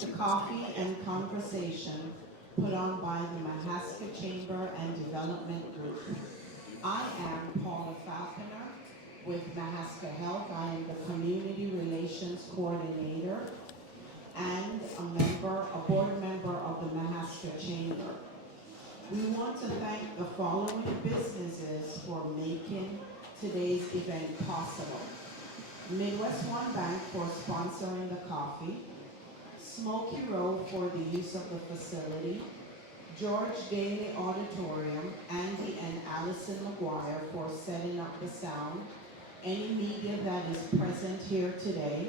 to Coffee and Conversation put on by the Mahaska Chamber and Development Group. I am Paula Falconer with Mahaska Health. I am the Community Relations Coordinator and a board member of the Mahaska Chamber. We want to thank the following businesses for making today's event possible. Midwest One Bank for sponsoring the coffee, Smokey Road for the use of the facility, George Daly Auditorium, Andy and Allison McGuire for setting up the sound, any media that is present here today.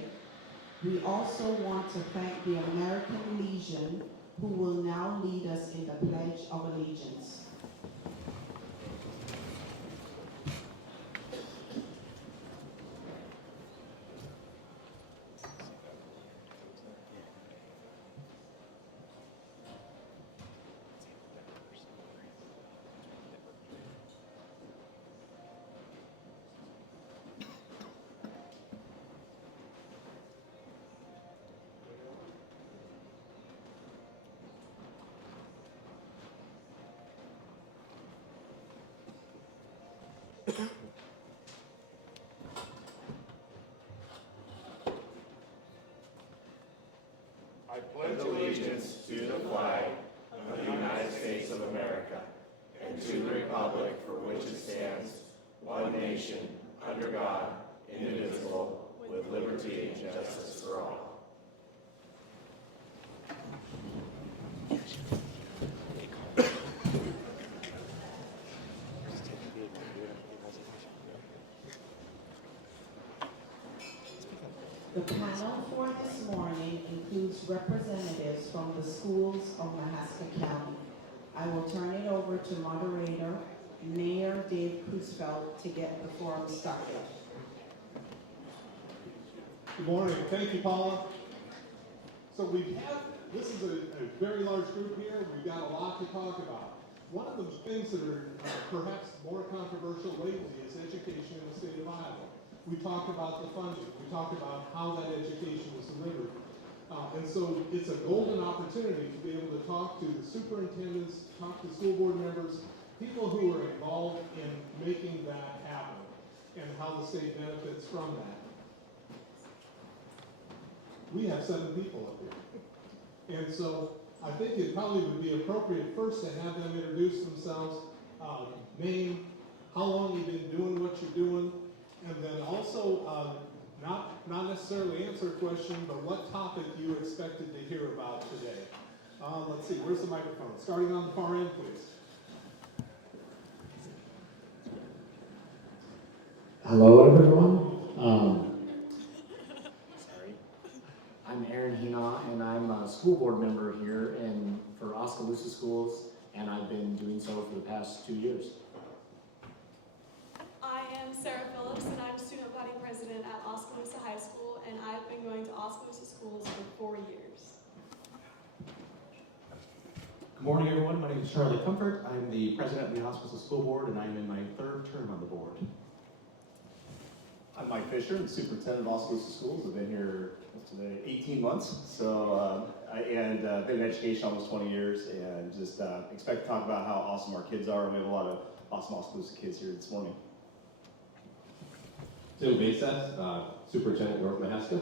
We also want to thank the American Legion, who will now lead us in the Pledge of Allegiance. I pledge allegiance to the flag of the United States of America and to the republic for which it stands, one nation, under God, indivisible, with liberty and justice for all. The panel for this morning includes representatives from the schools of Mahaska County. I will turn it over to moderator, Mayor Dave Cruzfeld, to get the forum started. Good morning. Thank you, Paula. So this is a very large group here. We've got a lot to talk about. One of the things that are perhaps more controversial lately is education in the state of Iowa. We talk about the funding. We talk about how that education is delivered. And so it's a golden opportunity to be able to talk to the superintendents, talk to school board members, people who are involved in making that happen and how the state benefits from that. We have 7 people up here. And so I think it probably would be appropriate first to have them introduce themselves, name, how long you've been doing what you're doing, and then also not necessarily answer a question, but what topic you expected to hear about today. Let's see, where's the microphone? Starting on the far end, please. Hello, everyone. I'm Aaron Hina, and I'm a school board member here for Oskaloosa Schools, and I've been doing so for the past 2 years. I am Sarah Phillips, and I'm student body president at Oskaloosa High School, and I've been going to Oskaloosa Schools for 4 years. Good morning, everyone. My name is Charlie Comfort. I'm the president of the Oskaloosa School Board, and I'm in my 3rd term on the board. I'm Mike Fisher, the superintendent of Oskaloosa Schools. I've been here today 18 months, so been in education almost 20 years, and just expect to talk about how awesome our kids are. We have a lot of awesome Oskaloosa kids here this morning. Tim Baseth, superintendent North Mahaska,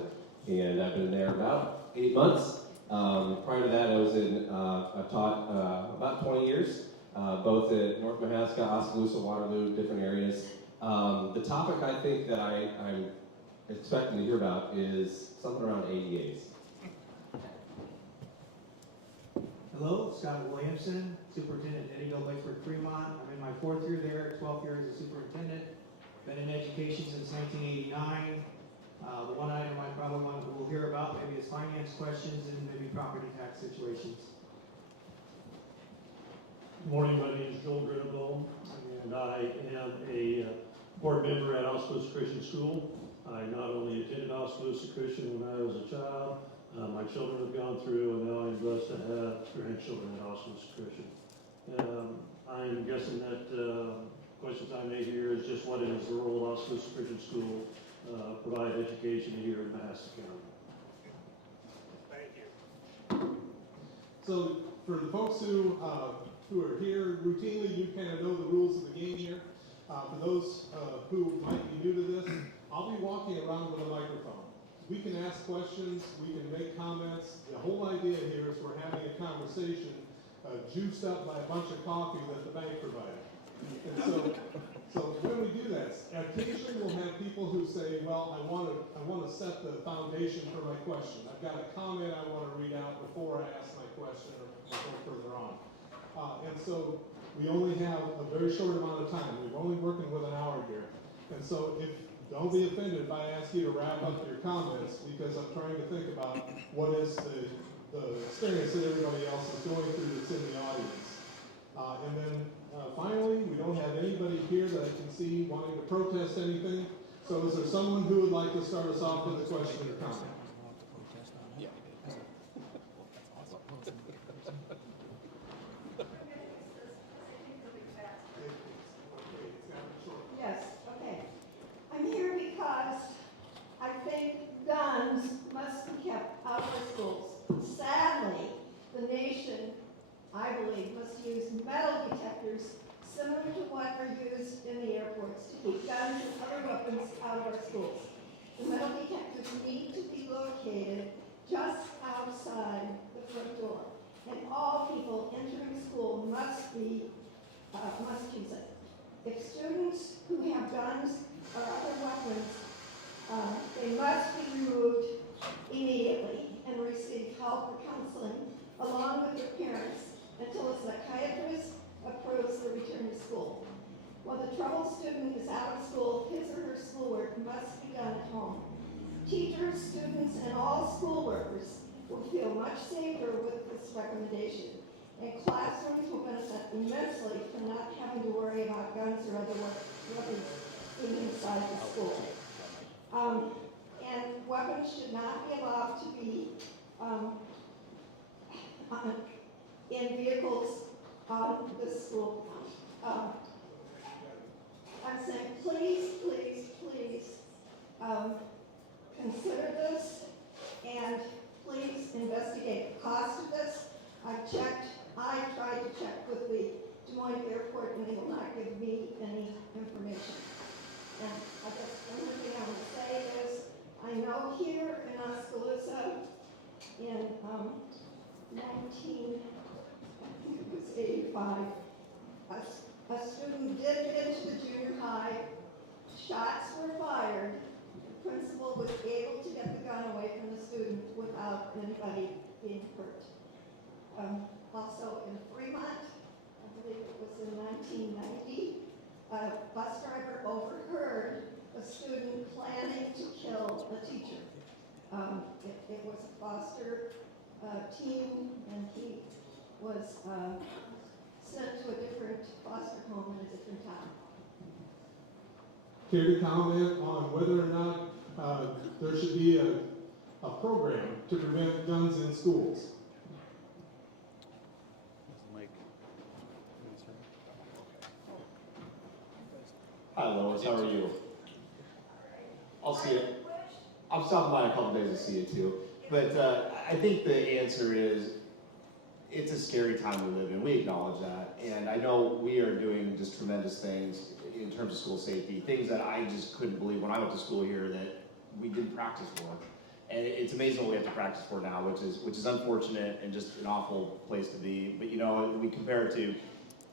and I've been there about 8 months. Prior to that, I've taught about 20 years, both at North Mahaska, Oskaloosa, Waterloo, different areas. The topic I think that I'm expecting to hear about is something around ADAs. Hello, Scott Williamson, superintendent at Eddyville-Blakesburg-Fremont. I'm in my 4th year there, 12th year as a superintendent. Been in education since 1989. The one item I probably will hear about maybe is finance questions and maybe property tax situations. Good morning, my name is Joel Grinable, and I am a board member at Oskaloosa Christian School. I not only attended Oskaloosa Christian when I was a child, my children have gone through, and now I'm blessed to have grandchildren at Oskaloosa Christian. I'm guessing that questions I may hear is just what is the role of Oskaloosa Christian School provide education here in Mahaska County. Thank you. So for the folks who are here routinely, you kind of know the rules of the game here. For those who might be new to this, I'll be walking around with a microphone. We can ask questions, we can make comments. The whole idea here is we're having a conversation juiced up by a bunch of coffee that the bank provided. And so when we do that, occasionally we'll have people who say, well, I want to set the foundation for my question. I've got a comment I want to read out before I ask my question or go further on. And so we only have a very short amount of time. We're only working with an hour here. And so don't be offended if I ask you to wrap up your comments, because I'm trying to think about what is the experience that everybody else is going through that's in the audience. And then finally, we don't have anybody here that I can see wanting to protest anything. So is there someone who would like to start us off with a question or comment? Yes, okay. I'm here because I think guns must be kept out of our schools. Sadly, the nation, I believe, must use metal detectors similar to what are used in the airports to keep guns and other weapons out of our schools. The metal detectors need to be located just outside the front door, and all people entering school must use it. If students who have guns or other weapons, they must be removed immediately and receive help or counseling along with their parents until a psychiatrist approves the return to school. While the troubled student is out of school, his or her schoolwork must be done at home. Teachers, students, and all school workers will feel much safer with this recommendation, and classrooms will benefit immensely from not having to worry about guns or other weapons being inside the school. And weapons should not be allowed to be in vehicles on the school. I'm saying, please, please, please consider this, and please investigate the cost of this. I tried to check with the Des Moines Airport, and they will not give me any information. And I guess the only thing I would say is, I know here in Oskaloosa, in 1985, a student did get into the junior high, shots were fired, the principal was able to get the gun away from the student without anybody being hurt. Also in Fremont, I believe it was in 1990, a bus driver overheard a student planning to kill a teacher. It was a foster teen, and he was sent to a different foster home in a different town. Care to comment on whether or not there should be a program to prevent guns in schools? Hi Lois, how are you? I'll see you. I'm stopping by in a couple days to see you too. But I think the answer is, it's a scary time we live in. We acknowledge that. And I know we are doing just tremendous things in terms of school safety, things that I just couldn't believe when I went to school here that we didn't practice for. And it's amazing what we have to practice for now, which is unfortunate and just an awful place to be. But you know, we compare it to, you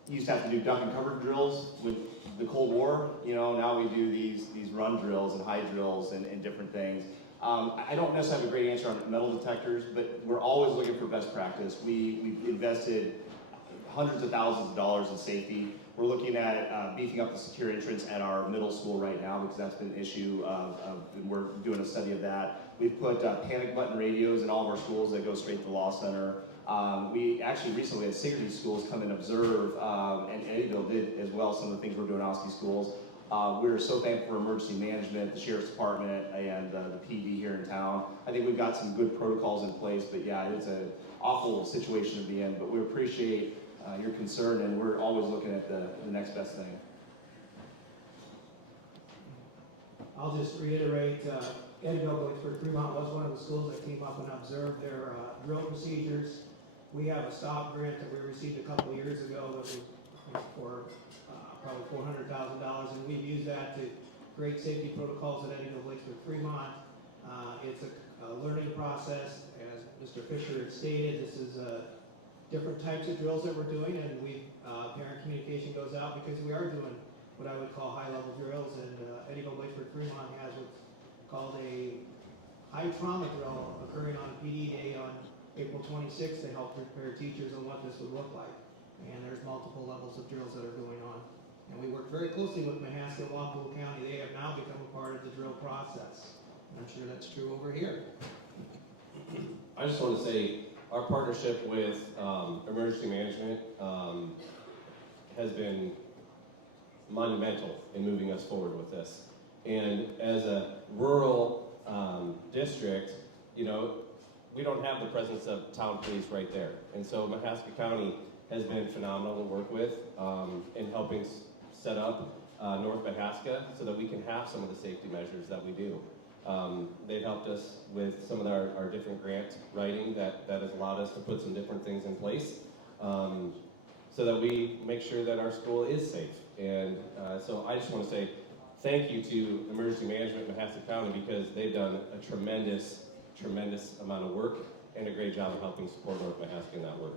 used to have to do duck and cover drills with the Cold War. You know, now we do these run drills and high drills and different things. I don't necessarily have a great answer on metal detectors, but we're always looking for best practice. We've invested hundreds of thousands of dollars in safety. We're looking at beefing up the secure entrance at our middle school right now, because that's been an issue and we're doing a study of that. We've put panic button radios in all of our schools that go straight to the law center. We actually recently had Sigerty schools come and observe, and Eddyville did as well, some of the things we're doing in Oski schools. We're so thankful for emergency management, the sheriff's department, and the PD here in town. I think we've got some good protocols in place, but yeah, it's an awful situation at the end, but we appreciate your concern, and we're always looking at the next best thing. I'll just reiterate, Eddyville-Blakesburg-Fremont was one of the schools that came up and observed their drill procedures. We have a stop grant that we received a couple of years ago that was for probably $400,000, and we've used that to create safety protocols at Eddyville-Blakesburg-Fremont. It's a learning process. As Mr. Fisher had stated, this is different types of drills that we're doing, and parent communication goes out because we are doing what I would call high-level drills, and Eddyville-Blakesburg-Fremont has what's called a high trauma drill occurring on PD Day on April 26th to help prepare teachers on what this would look like. And there's multiple levels of drills that are going on. And we work very closely with Mahaska and Oskaloosa County. They have now become a part of the drill process. And I'm sure that's true over here. I just want to say our partnership with emergency management has been monumental in moving us forward with this. And as a rural district, you know, we don't have the presence of town police right there. And so Mahaska County has been phenomenal to work with in helping set up North Mahaska so that we can have some of the safety measures that we do. They've helped us with some of our different grant writing that has allowed us to put some different things in place so that we make sure that our school is safe. And so I just want to say thank you to Emergency Management in Mahaska County because they've done a tremendous amount of work and a great job of helping support North Mahaska in that work.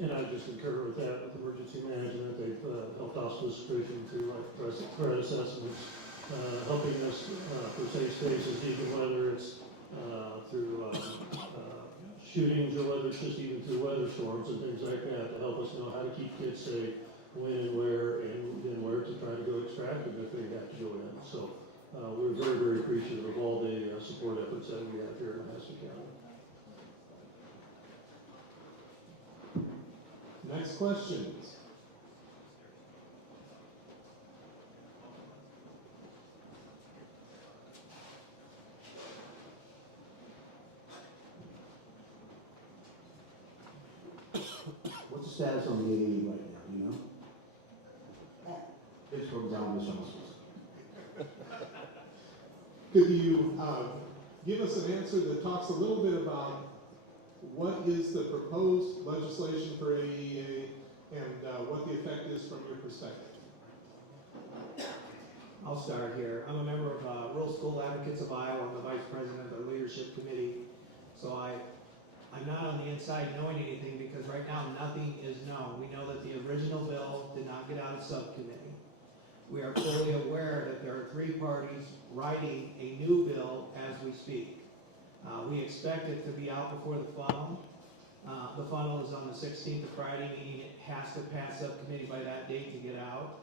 And I just concur with that, with emergency management. They've helped Oskaloosa Christian through threat assessments, helping us for safe spaces, even whether it's through shootings or whether it's just even through weather storms and things like that to help us know how to keep kids safe, when and where, and then where to try to go extract them if they have to go in. So we're very, very appreciative of all the support efforts that we have here in Mahaska County. Next questions. What's the status on the AA right now, you know? It's from down to Oskaloosa. Could you give us an answer that talks a little bit about what is the proposed legislation for AEA and what the effect is from your perspective? I'll start here. I'm a member of Rural School Advocates of Iowa. I'm the vice president of the leadership committee. So I'm not on the inside knowing anything because right now nothing is known. We know that the original bill did not get out of subcommittee. We are fully aware that there are 3 parties writing a new bill as we speak. We expect it to be out before the funnel. The funnel is on the 16th of Friday, meaning it has to pass subcommittee by that date to get out.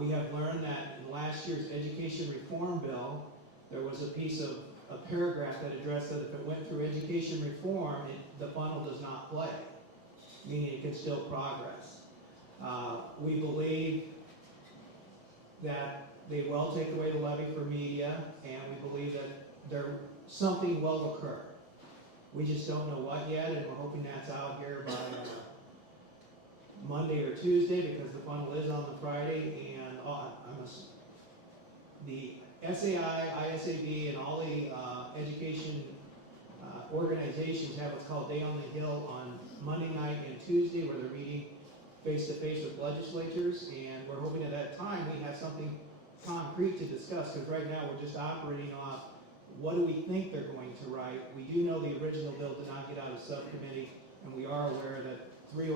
We have learned that in last year's education reform bill, there was a paragraph that addressed that if it went through education reform, the funnel does not play, meaning it can still progress. We believe that they will take away the levy for media, and we believe that something will occur. We just don't know what yet, and we're hoping that's out here by Monday or Tuesday because the funnel is on the Friday, and the SAI, ISAB, and all the education organizations have what's called Day on the Hill on Monday night and Tuesday where they're meeting face-to-face with legislators, and we're hoping at that time we have something concrete to discuss because right now we're just operating off what do we think they're going to write. We do know the original bill did not get out of subcommittee, and we are aware that 3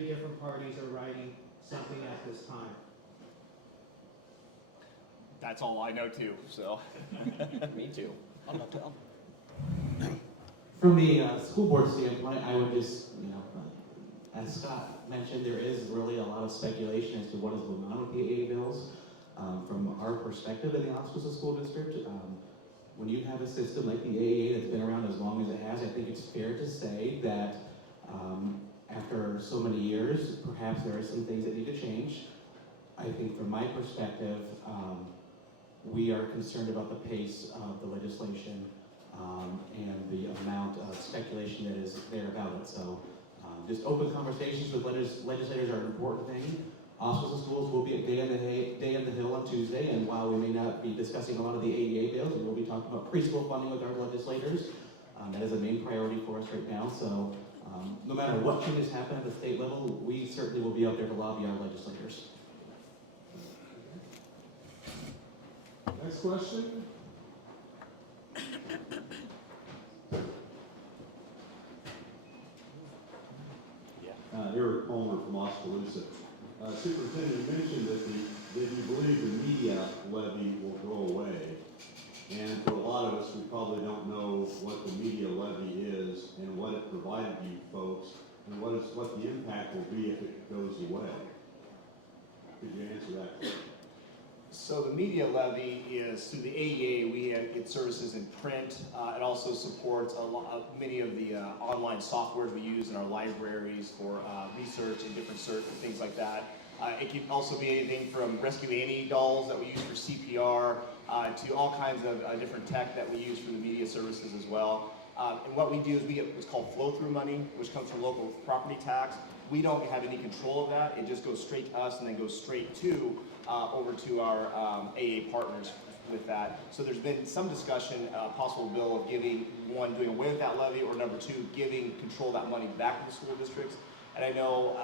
different parties are writing something at this time. That's all I know too, so. Me too. I'm not telling. From the school board standpoint, I would just, as Scott mentioned, there is really a lot of speculation as to what is going on with the AA bills. From our perspective in the Oskaloosa School District, when you have a system like the AAA that's been around as long as it has, I think it's fair to say that after so many years, perhaps there are some things that need to change. I think from my perspective, we are concerned about the pace of the legislation and the amount of speculation that is there about it. So just open conversations with legislators are an important thing. Oskaloosa Schools will be at Day on the Hill on Tuesday, and while we may not be discussing a lot of the AEA bills, we will be talking about preschool funding with our legislators. That is a main priority for us right now. So no matter what changes happen at the state level, we certainly will be out there to lobby our legislators. Next question. Eric Palmer from Oskaloosa. Superintendent, you mentioned that you believe the media levy will go away. And for a lot of us, we probably don't know what the media levy is and what it provided you folks and what the impact will be if it goes away. Could you answer that? So the media levy is through the AEA. We get services in print. It also supports many of the online software we use in our libraries for research and different things like that. It can also be anything from Rescue Annie dolls that we use for CPR to all kinds of different tech that we use for the media services as well. And what we do is we get what's called flow-through money, which comes from local property tax. We don't have any control of that. It just goes straight to us and then goes straight to over to our AA partners with that. So there's been some discussion, possible bill of giving, one, doing away with that levy, or number two, giving control of that money back to the school districts. And I know,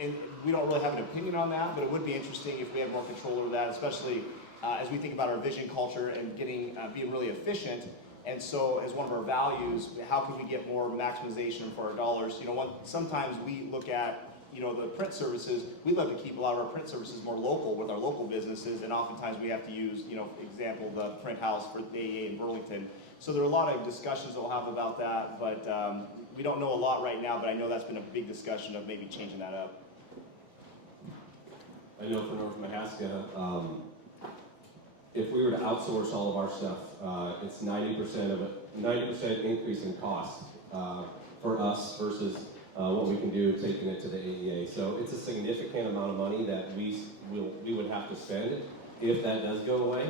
and we don't really have an opinion on that, but it would be interesting if we had more control over that, especially as we think about our vision culture and being really efficient. And so as one of our values, how can we get more maximization for our dollars? You know, sometimes we look at, you know, the print services. We love to keep a lot of our print services more local with our local businesses, and oftentimes we have to use, you know, example, the print house for the AA in Burlington. So there are a lot of discussions that we'll have about that, but we don't know a lot right now, but I know that's been a big discussion of maybe changing that up. I know for North Mahaska, if we were to outsource all of our stuff, it's 90% increase in cost for us versus what we can do taking it to the AEA. So it's a significant amount of money that we would have to spend if that does go away.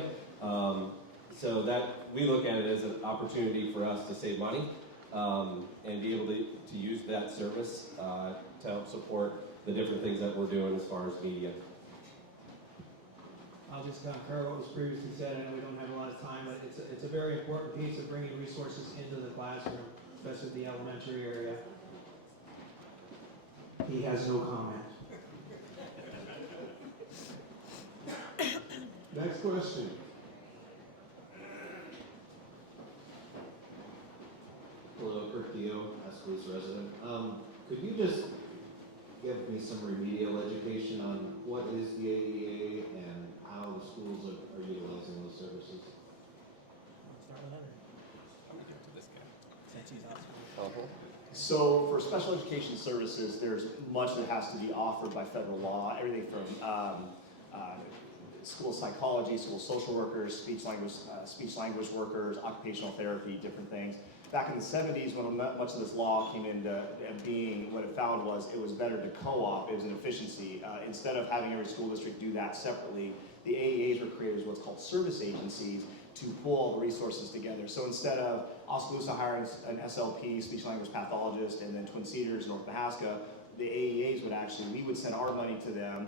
So that we look at it as an opportunity for us to save money and be able to use that service to help support the different things that we're doing as far as media. I'll just concur what was previously said. I know we don't have a lot of time, but it's a very important piece of bringing resources into the classroom, especially the elementary area. He has no comment. Next question. Hello, Kurt Theo, Oskaloosa resident. Could you just give me some remedial education on what is the AEA and how the schools are utilizing those services? So for special education services, there's much that has to be offered by federal law, everything from school psychology, school social workers, speech language workers, occupational therapy, different things. Back in the 70s, when much of this law came into being, what it found was it was better to co-op. It was an efficiency. Instead of having every school district do that separately, the AEAs were created as what's called service agencies to pull all the resources together. So instead of Oskaloosa hiring an SLP, speech language pathologist, and then Twin Cedars, North Mahaska, the AEAs we would send our money to them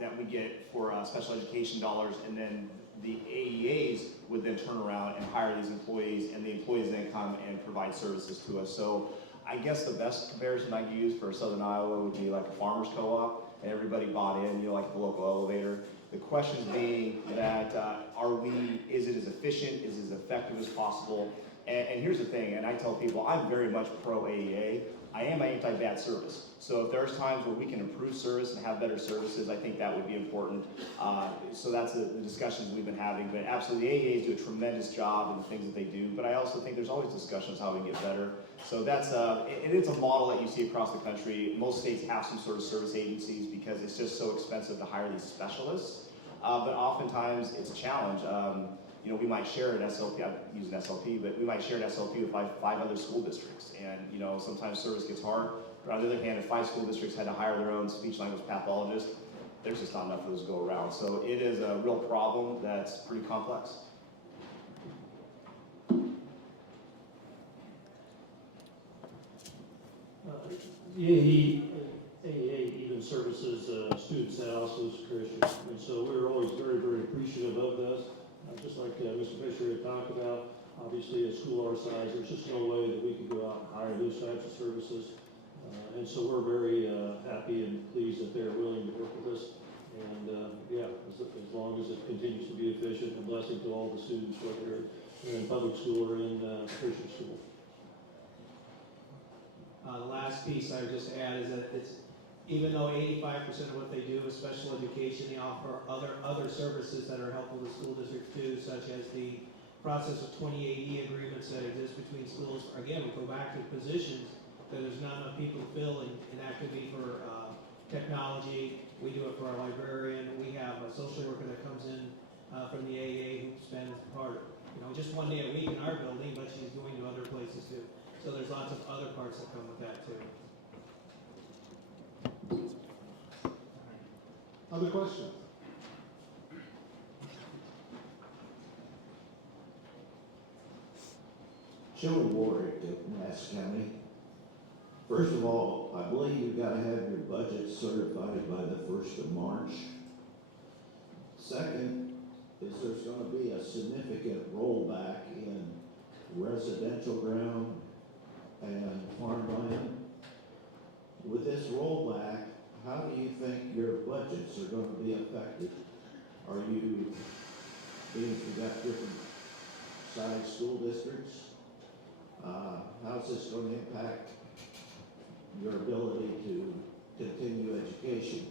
that we get for special education dollars, and then the AEAs would then turn around and hire these employees, and the employees then come and provide services to us. So I guess the best comparison I could use for Southern Iowa would be like a farmer's co-op, and everybody bought in, you know, like the local elevator. The question being that is it as efficient, is it as effective as possible? And here's the thing, and I tell people, I'm very much pro AEA. I am anti-bad service. So if there's times where we can improve service and have better services, I think that would be important. So that's the discussions we've been having. But absolutely, the AEAs do a tremendous job in the things that they do. But I also think there's always discussions how we can get better. So that's it's a model that you see across the country. Most states have some sort of service agencies because it's just so expensive to hire these specialists. But oftentimes it's a challenge. You know, we might share an SLP, I'm using SLP, but we might share an SLP with five other school districts. And, you know, sometimes service gets hard. But on the other hand, if 5 school districts had to hire their own speech language pathologist, there's just not enough of those to go around. So it is a real problem that's pretty complex. AEA even services students at Oskaloosa Christian, and so we're always very, very appreciative of this. Just like Mr. Fisher had talked about, Obviously, a school our size, there's just no way that we could go out and hire those types of services. And so we're very happy and pleased that they're willing to work with us. And yeah, as long as it continues to be efficient, and blessing to all the students, whether they're in public school or in Christian school. The last piece I would just add is that it's, even though 85% of what they do is special education, they offer other services that are helpful to school districts too, such as the process of 2080 agreements that exist between schools. Again, we go back to positions that there's not enough people to fill, and that could be for technology. We do it for our librarian. We have a social worker that comes in from the AA who spends just 1 day a week in our building, but she's going to other places too. So there's lots of other parts that come with that too. Other questions? Joe Warwick of Mahaska County. First of all, I believe you've got to have your budget certified by the 1st of March. Second, is there's going to be a significant rollback in residential ground and farmland. With this rollback, how do you think your budgets are going to be affected? Are you being got different size school districts? How's this going to impact your ability to continue education,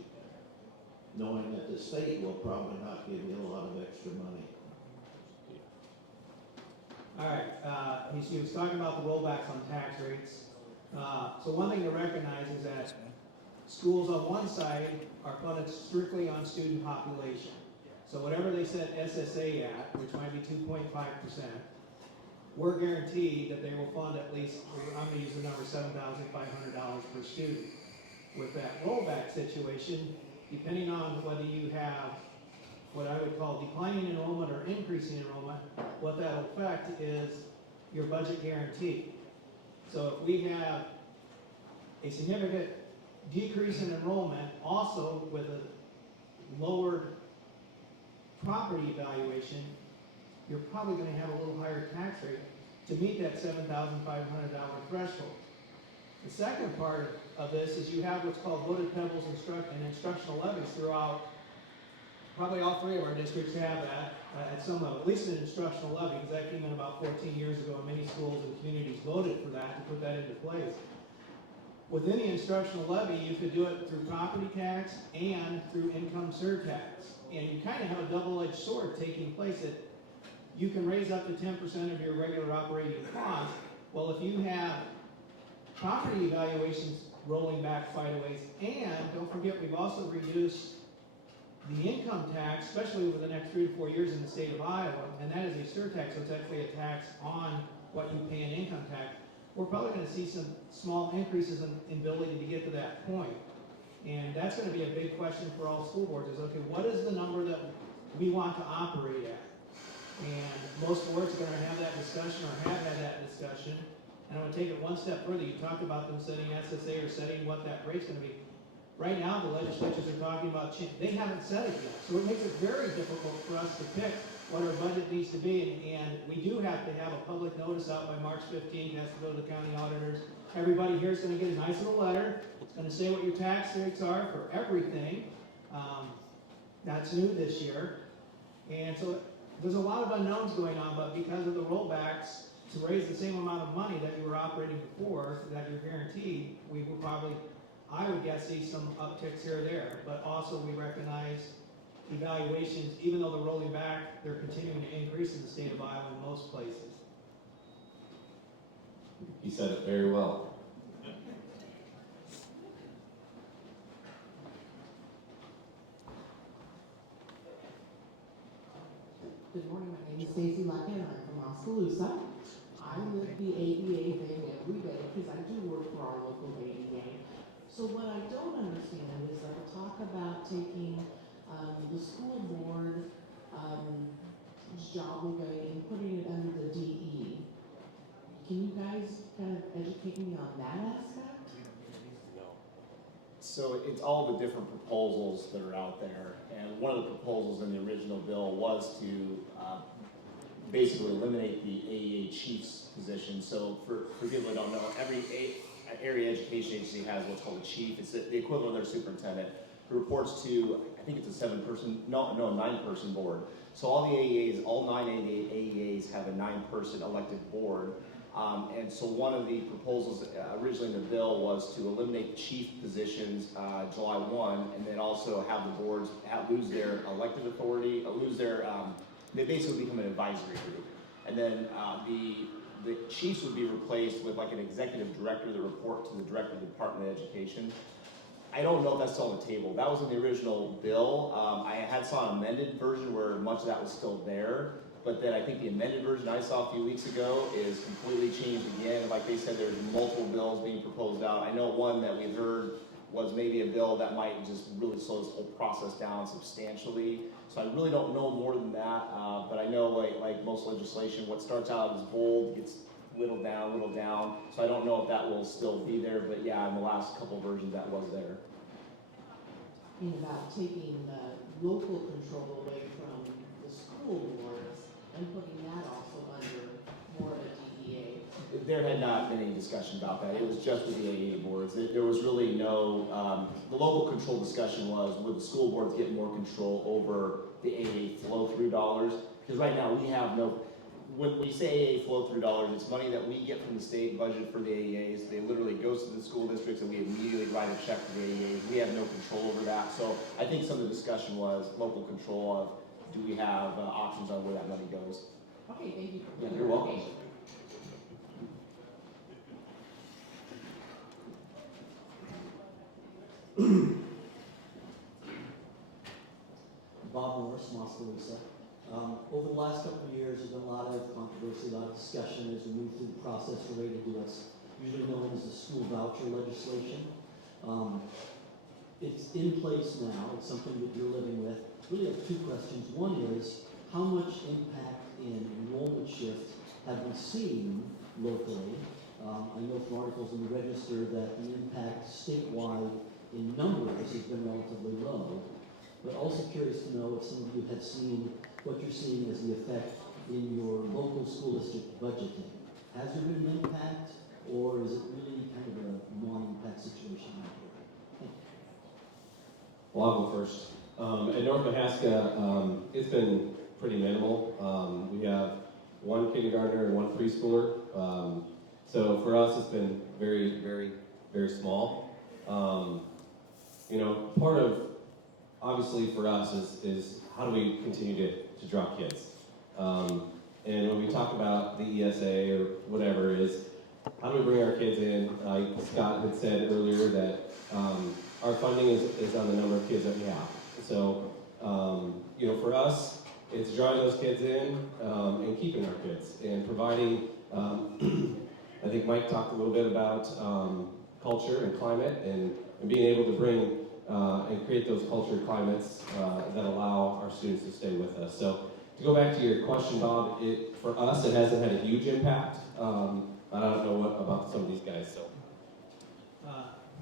knowing that the state will probably not give you a lot of extra money? All right, he was talking about the rollbacks on tax rates. So one thing to recognize is that schools on one side are funded strictly on student population. So whatever they set SSA at, which might be 2.5%, we're guaranteed that they will fund at least, I'm going to use the number $7,500 per student. With that rollback situation, depending on whether you have what I would call declining enrollment or increasing enrollment, what that will affect is your budget guarantee. So if we have a significant decrease in enrollment, also with a lowered property valuation, you're probably going to have a little higher tax rate to meet that $7,500 threshold. The second part of this is you have what's called voted pebbles and instructional levies throughout. Probably all three of our districts have that at some level, at least an instructional levy, because that came in about 14 years ago, and many schools and communities voted for that to put that into place. Within the instructional levy, you could do it through property tax and through income surtax. And you kind of have a double-edged sword taking place that you can raise up to 10% of your regular operating costs. Well, if you have property evaluations rolling back quite a ways, and don't forget, we've also reduced the income tax, especially over the next 3 to 4 years in the state of Iowa, and that is a surtax, so it's actually a tax on what you pay in income tax. We're probably going to see some small increases in ability to get to that point. And that's going to be a big question for all school boards is, okay, what is the number that we want to operate at? And most boards are going to have that discussion or have had that discussion. And I'm going to take it one step further. You talked about them setting SSA or setting what that rate's going to be. Right now, the legislatures are talking about change. They haven't set it yet. So it makes it very difficult for us to pick what our budget needs to be. And we do have to have a public notice out by March 15th. It has to go to the county auditors. Everybody here is going to get a nice little letter. It's going to say what your tax rates are for everything. That's new this year. And so there's a lot of unknowns going on, but because of the rollbacks, to raise the same amount of money that you were operating before, that you're guaranteed, we will probably, I would guess, see some upticks here or there. But also we recognize evaluations, even though they're rolling back, they're continuing to increase in the state of Iowa in most places. He said it very well. Good morning, my name is Stacy Luckett, and I'm from Oskaloosa. I live the ADA thing every day because I do work for our local ADA. So what I don't understand is that we talk about taking the school board job away and putting it under the DE. Can you guys kind of educate me on that aspect? So it's all the different proposals that are out there, and one of the proposals in the original bill was to basically eliminate the AEA chief's position. So for people that don't know, every area education agency has what's called a chief. It's the equivalent of their superintendent, who reports to, I think it's a 9-person board. So all the AEAs, all 9 AEAs have a 9-person elected board. And so one of the proposals originally in the bill was to eliminate the chief positions July 1, and then also have the boards lose their elected authority, they basically become an advisory group. And then the chiefs would be replaced with like an executive director that report to the director of the Department of Education. I don't know if that's still on the table. That was in the original bill. I saw an amended version where much of that was still there, but then I think the amended version I saw a few weeks ago is completely changed again. Like they said, there's multiple bills being proposed out. I know one that we've heard was maybe a bill that might just really slow this whole process down substantially. So I really don't know more than that, but I know like most legislation, what starts out as bold gets whittled down. So I don't know if that will still be there, but yeah, in the last couple versions that was there. About taking local control away from the school boards and putting that also under more of a DEA. There had not been any discussion about that. It was just with the AEA boards. There was really no, the local control discussion was, would the school boards get more control over the AEA flow-through dollars? Because right now we have no, when we say AEA flow-through dollars, it's money that we get from the state budget for the AEAs. They literally goes to the school districts and we immediately write a check to the AEAs. We have no control over that. So I think some of the discussion was local control of, do we have options on where that money goes? Okay, thank you. Yeah, you're welcome. Bob Morris from Oskaloosa. Over the last couple of years, there's been a lot of controversy, a lot of discussion as we move through the process related to what's usually known as the school voucher legislation. It's in place now. It's something that you're living with. Really have two questions. One is, how much impact in enrollment shift have we seen locally? I know from articles in the Register that the impact statewide in numbers has been relatively low. But also curious to know if some of you have seen what you're seeing as the effect in your local school district budgeting. Has there been an impact, or is it really kind of a non-impact situation out here? Well, I'll go first. At North Mahaska, it's been pretty minimal. We have one kindergartner and one preschooler. So for us, it's been very, very, very small. Part of, obviously for us, is how do we continue to draw kids? And when we talk about the ESA or whatever it is, how do we bring our kids in? Scott had said earlier that our funding is on the number of kids that we have. So, for us, it's drawing those kids in and keeping our kids and providing, I think Mike talked a little bit about culture and climate and being able to bring and create those culture climates that allow our students to stay with us. So to go back to your question, Bob, for us, it hasn't had a huge impact. I don't know what about some of these guys. So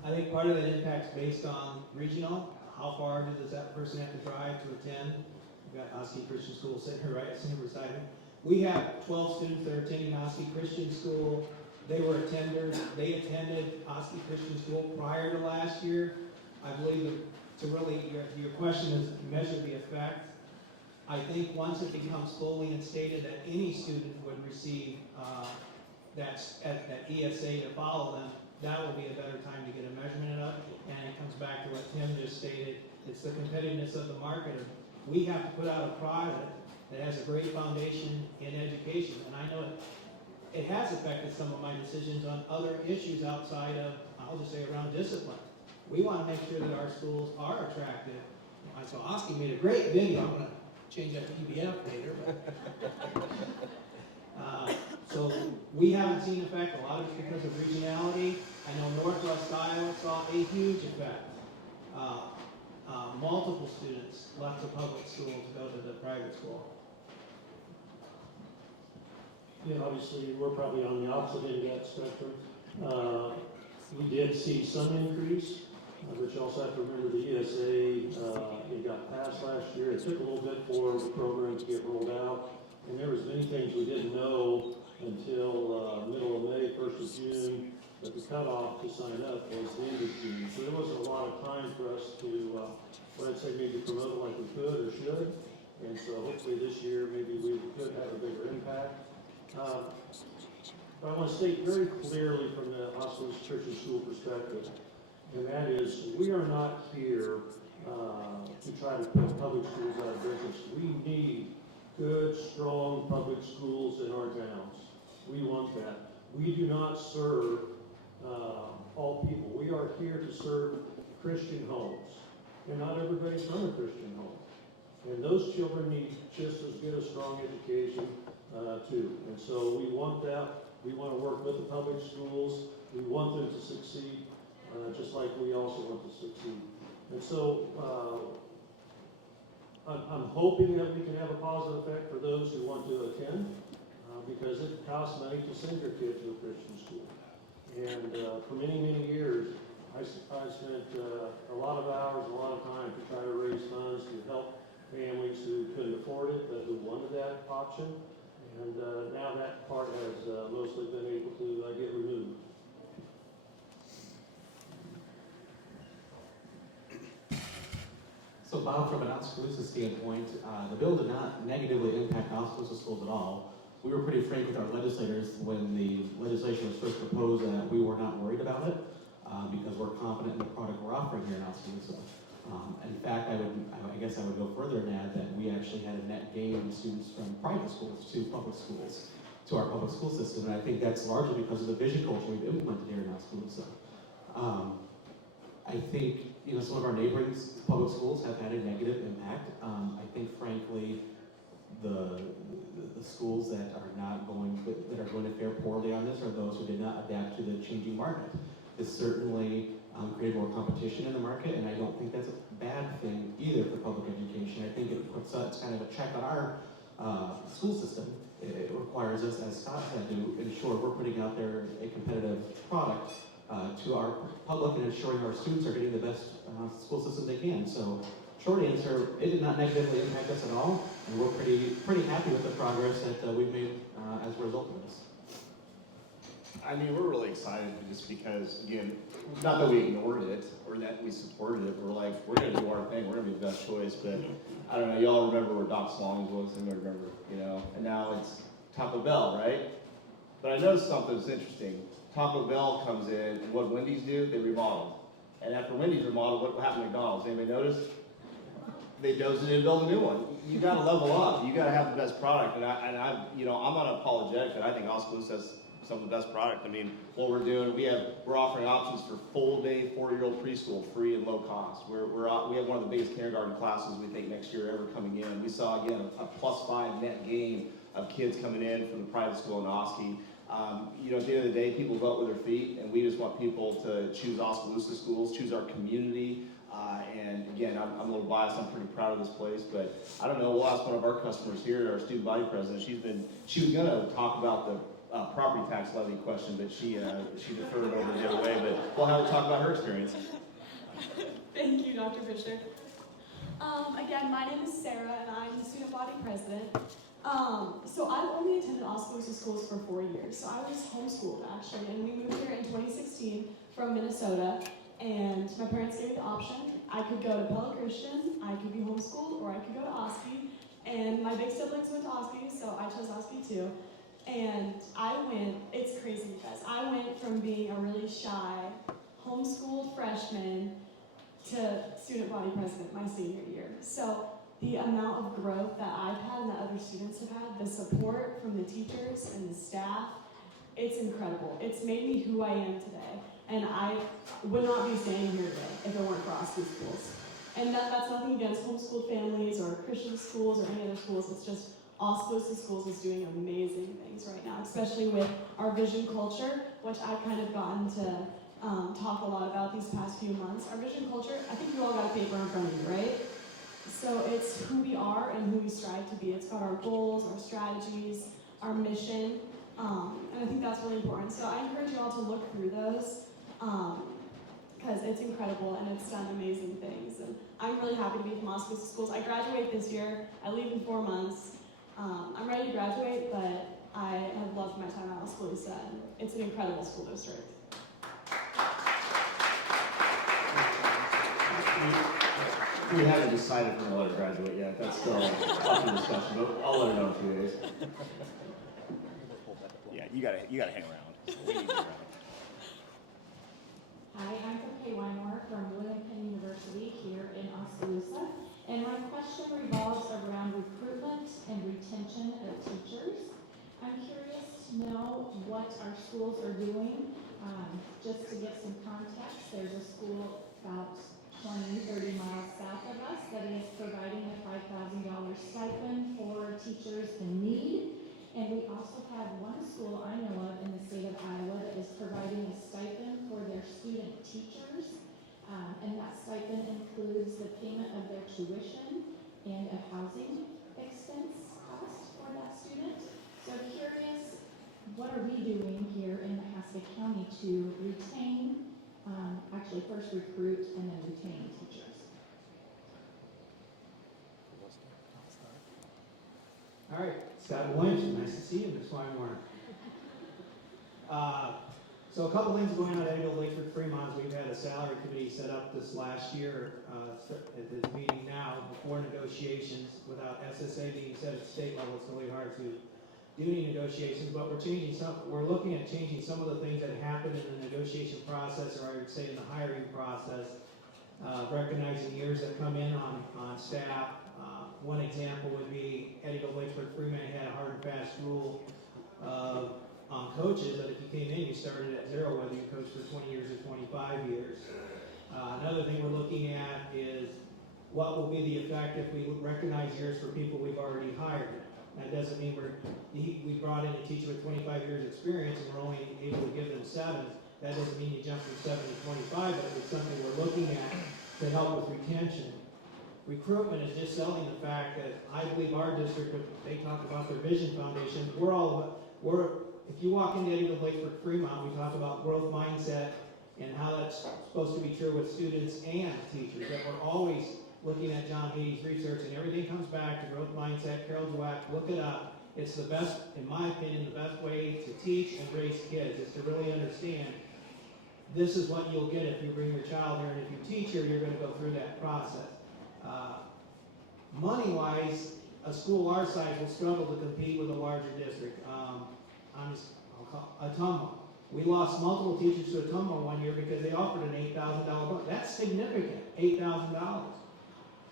I think part of that impact's based on regional. How far does that person have to drive to attend? We've got Oskaloosa Christian School sitting here right beside me. We have 12 students that are attending Oskaloosa Christian School. They were attenders. They attended Oskaloosa Christian School prior to last year. I believe that to really, your question is to measure the effect. I think once it becomes fully instated that any student would receive that ESA to follow them, that will be a better time to get a measurement of. And it comes back to what Tim just stated. It's the competitiveness of the market. We have to put out a product that has a great foundation in education. And I know it has affected some of my decisions on other issues outside of, I'll just say, around discipline. We want to make sure that our schools are attractive. So Oski made a great video. I'm going to change that to PDF later. So we haven't seen effect. A lot of it's because of regionality. I know Northwest Iowa saw a huge effect. Multiple students left the public school to go to the private school. Yeah, obviously, we're probably on the opposite end of that spectrum. We did see some increase, but you also have to remember the ESA, it got passed last year. It took a little bit for the program to get rolled out. And there was many things we didn't know until middle of May, 1st of June, that the cutoff to sign up was the end of June. So there wasn't a lot of time for us to, what I'd say, maybe promote it like we could or should. And so hopefully this year, maybe we could have a bigger impact. But I want to state very clearly from the Oskaloosa Christian School perspective, and that is, we are not here to try to put public schools out of business. We need good, strong public schools in our towns. We want that. We do not serve all people. We are here to serve Christian homes, and not everybody's from a Christian home. And those children need just as good a strong education too. And so we want that. We want to work with the public schools. We want them to succeed, just like we also want to succeed. And so I'm hoping that we can have a positive effect for those who want to attend, because it costs money to send your kid to a Christian school. And for many, many years, I spent a lot of hours, a lot of time to try to raise funds to help families who couldn't afford it, but who wanted that option. And now that part has mostly been able to get removed. So Bob, from an Oskaloosa standpoint, the bill did not negatively impact Oskaloosa schools at all. We were pretty frank with our legislators when the legislation was first proposed that we were not worried about it because we're confident in the product we're offering here in Oskaloosa. In fact, I guess I would go further and add that we actually had a net gain in students from private schools to public schools, to our public school system, and I think that's largely because of the vision culture we've implemented here in Oskaloosa. I think some of our neighboring public schools have had a negative impact. I think, frankly, the schools that are going to fare poorly on this are those who did not adapt to the changing market. This certainly created more competition in the market, and I don't think that's a bad thing either for public education. I think it puts kind of a check on our school system. It requires us, as Scott said, to ensure we're putting out there a competitive product to our public and ensuring our students are getting the best school system they can. So, short answer, it did not negatively impact us at all, and we're pretty happy with the progress that we've made as a result of this. I mean, we're really excited just because, again, not that we ignored it or that we supported it. We're like, we're going to do our thing. We're going to be the best choice. But I don't know, y'all remember where Doc Salami was? I remember, and now it's Taco Bell, right? But I noticed something that's interesting. Taco Bell comes in, and what Wendy's do, they remodel. And after Wendy's remodeled, what happened to McDonald's? Anybody notice? They dozed it in and built a new one. You got to level up. You got to have the best product. And I'm not apologetic that I think Oskaloosa has some of the best product. I mean, what we're doing, we're offering options for full day 4-year-old preschool, free and low cost. We have one of the biggest kindergarten classes we think next year ever coming in. We saw again a +5 net gain of kids coming in from the private school in Oski. At the end of the day, people vote with their feet, and we just want people to choose Oskaloosa schools, choose our community. And again, I'm a little biased. I'm pretty proud of this place, but I don't know. We'll ask one of our customers here, our student body president. She was going to talk about the property tax levy question, but she deferred over the other way. But we'll have her talk about her experience. Thank you, Dr. Fisher. Again, my name is Sarah, and I'm the student body president. So I've only attended Oskaloosa schools for 4 years. So I was homeschooled, actually, and we moved here in 2016 from Minnesota, and my parents gave me the option. I could go to Pella Christian, I could be homeschooled, or I could go to Oski, and my big siblings went to Oski, so I chose Oski too. And it's crazy, you guys. I went from being a really shy, homeschooled freshman to student body president my senior year. So the amount of growth that I've had and that other students have had, the support from the teachers and the staff, it's incredible. It's made me who I am today. And I would not be standing here today if it weren't for Oski schools. And that's nothing against homeschooled families or Christian schools or any other schools. It's just Oskaloosa Schools is doing amazing things right now, especially with our vision culture, which I've kind of gotten to talk a lot about these past few months. Our vision culture, I think you all got a paper in front of you, right? So it's who we are and who we strive to be. It's got our goals, our strategies, our mission, and I think that's really important. So I encourage you all to look through those because it's incredible and it's done amazing things. And I'm really happy to be from Oskaloosa Schools. I graduate this year. I leave in 4 months. I'm ready to graduate, but I have loved my time at Oskaloosa, and it's an incredible school district. We haven't decided if we're gonna let her graduate yet. That's still up in discussion, but I'll let her know in a few days. Yeah, you gotta hang around. We need you around. Hi, I'm from Kay Weinmore from William Penn University here in Oskaloosa, and my question revolves around recruitment and retention of teachers. I'm curious to know what our schools are doing. Just to get some context, there's a school about 20-30 miles south of us that is providing a $5,000 stipend for teachers in need. And we also have one school I know of in the state of Iowa that is providing a stipend for their student teachers. And that stipend includes the payment of their tuition and a housing expense cost for that student. So I'm curious, what are we doing here in Mahaska County to retain, actually first recruit and then retain teachers? All right, Scott Williams, nice to see you, Ms. Weinmore. So a couple things going on at Eddyville-Blakesburg-Fremont. We've had a salary committee set up this last year at this meeting now before negotiations. Without SSA being set at the state level, it's really hard to do any negotiations, but we're looking at changing some of the things that happen in the negotiation process, or I would say in the hiring process, recognizing years that come in on staff. One example would be Eddyville-Blakesburg-Fremont had a hard and fast rule on coaches that if you came in, you started at zero, whether you coached for 20 years or 25 years. Another thing we're looking at is what will be the effect if we recognize years for people we've already hired. That doesn't mean we brought in a teacher with 25 years experience and we're only able to give them 7. That doesn't mean you jump from 7 to 25, but it's something we're looking at to help with retention. Recruitment is just selling the fact that I believe our district, if they talk about their vision foundation, if you walk into Eddyville-Blakesburg-Fremont, we talk about growth mindset and how that's supposed to be true with students and teachers, that we're always looking at John Hattie's research, and everything comes back to growth mindset. Carol Dweck, look it up. It's the best, in my opinion, the best way to teach and raise kids is to really understand this is what you'll get if you bring your child here, and if you teach here, you're going to go through that process. Money-wise, a school our size will struggle to compete with a larger district. I'll call Ottumwa. We lost multiple teachers to Ottumwa one year because they offered an $8,000 bonus. That's significant, $8,000.